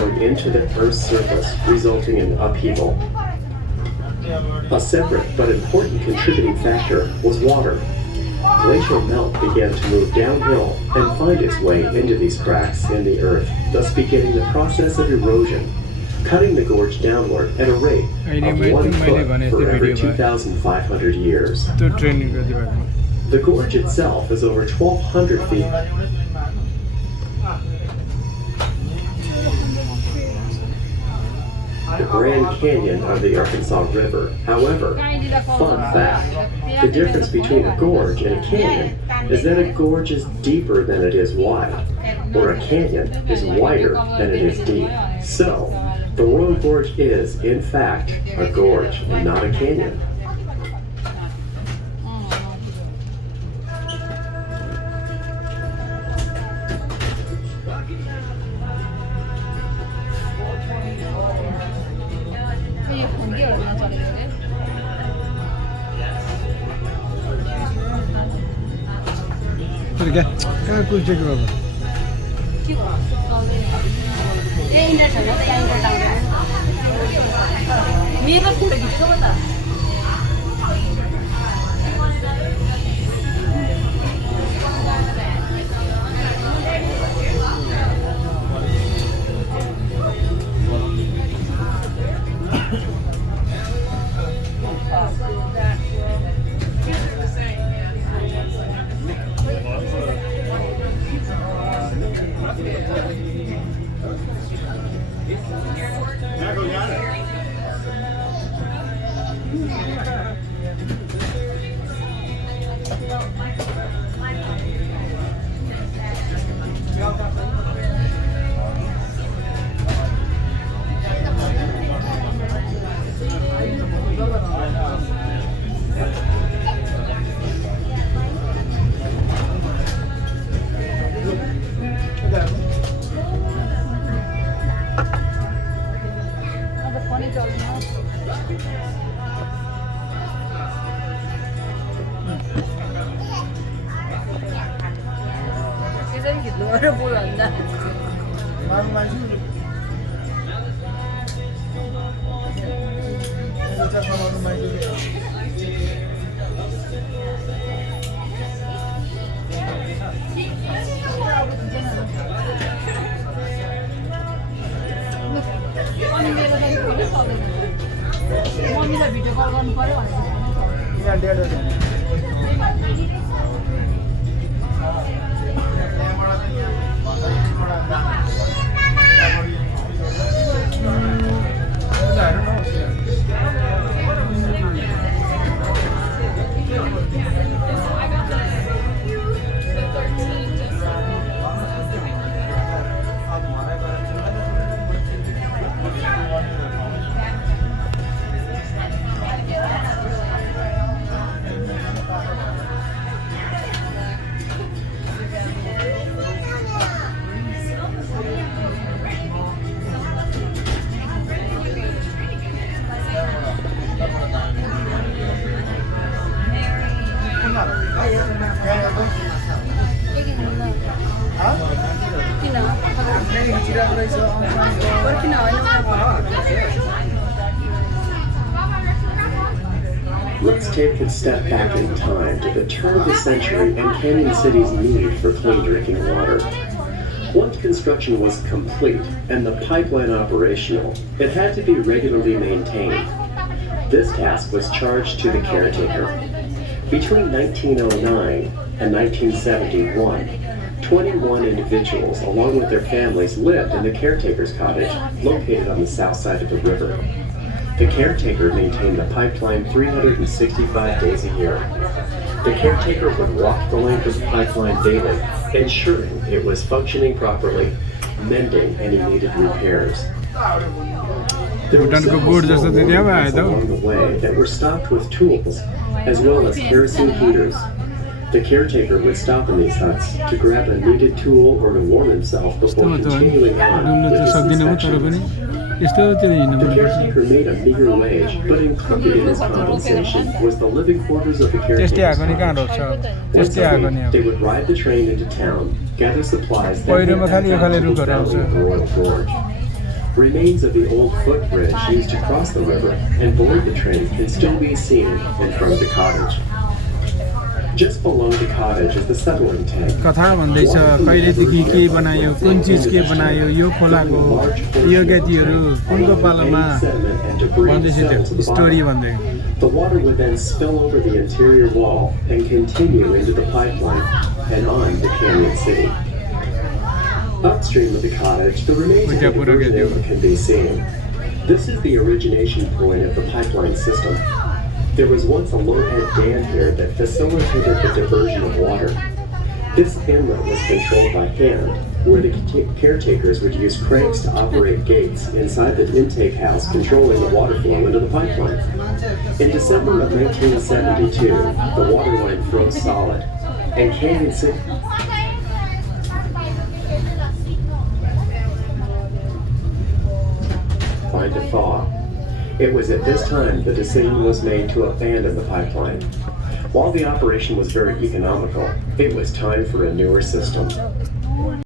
pouring into the Earth's surface, resulting in upheaval. A separate but important contributing factor was water. Glacial melt began to move downhill and find its way into these cracks in the Earth, thus beginning the process of erosion, cutting the gorge downward at a rate of 1 foot for every 2,500 years. The gorge itself is over 1,200 feet. The Grand Canyon of the Arkansas River. However, fun fact, the difference between a gorge and a canyon is that a gorge is deeper than it is wide, or a canyon is wider than it is deep. So, the Royal Gorge is, in fact, a gorge and not a canyon. Pergi, kan aku cek apa? Let's take a step back in time to the turn of the century and Canyon City's need for clean drinking water. Once construction was complete and the pipeline operational, it had to be regularly maintained. This task was charged to the caretaker. Between 1909 and 1971, 21 individuals, along with their families, lived in the caretaker's cottage, located on the south side of the river. The caretaker maintained the pipeline 365 days a year. The caretaker would walk the length of the pipeline daily, ensuring it was functioning properly, mending any needed repairs. There were several small warehouses along the way that were stocked with tools, as well as kerosene heaters. The caretaker would stop in these huts to grab a needed tool or to warm himself before continuing on with his inspection. The caretaker made a meager wage, but included in his compensation was the living quarters of the caretaker's cottage. Once a week, they would ride the train into town, gather supplies, then head back to the Royal Gorge. Remains of the old footbridge used to cross the river and board the train can still be seen in front of the cottage. Just below the cottage is the settling tank. कथा भन्दैछ कहिलेदेखि के बनायो कुन चीज के बनायो यो खोलाको यो गतिहरू कुनको पालोमा भन्दैछ त्यो स्टोरी भन्दै The water would then spill over the interior wall and continue into the pipeline and on to Canyon City. Upstream of the cottage, the remains of the diversion can be seen. This is the origination point of the pipeline system. There was once a low-head dam here that facilitated the diversion of water. This inlet was controlled by hand, where the caretakers would use cranks to operate gates inside the intake house controlling the water flow into the pipeline. In December of 1972, the water line froze solid, and Canyon City to thaw. It was at this time the decision was made to abandon the pipeline. While the operation was very economical, it was time for a newer system.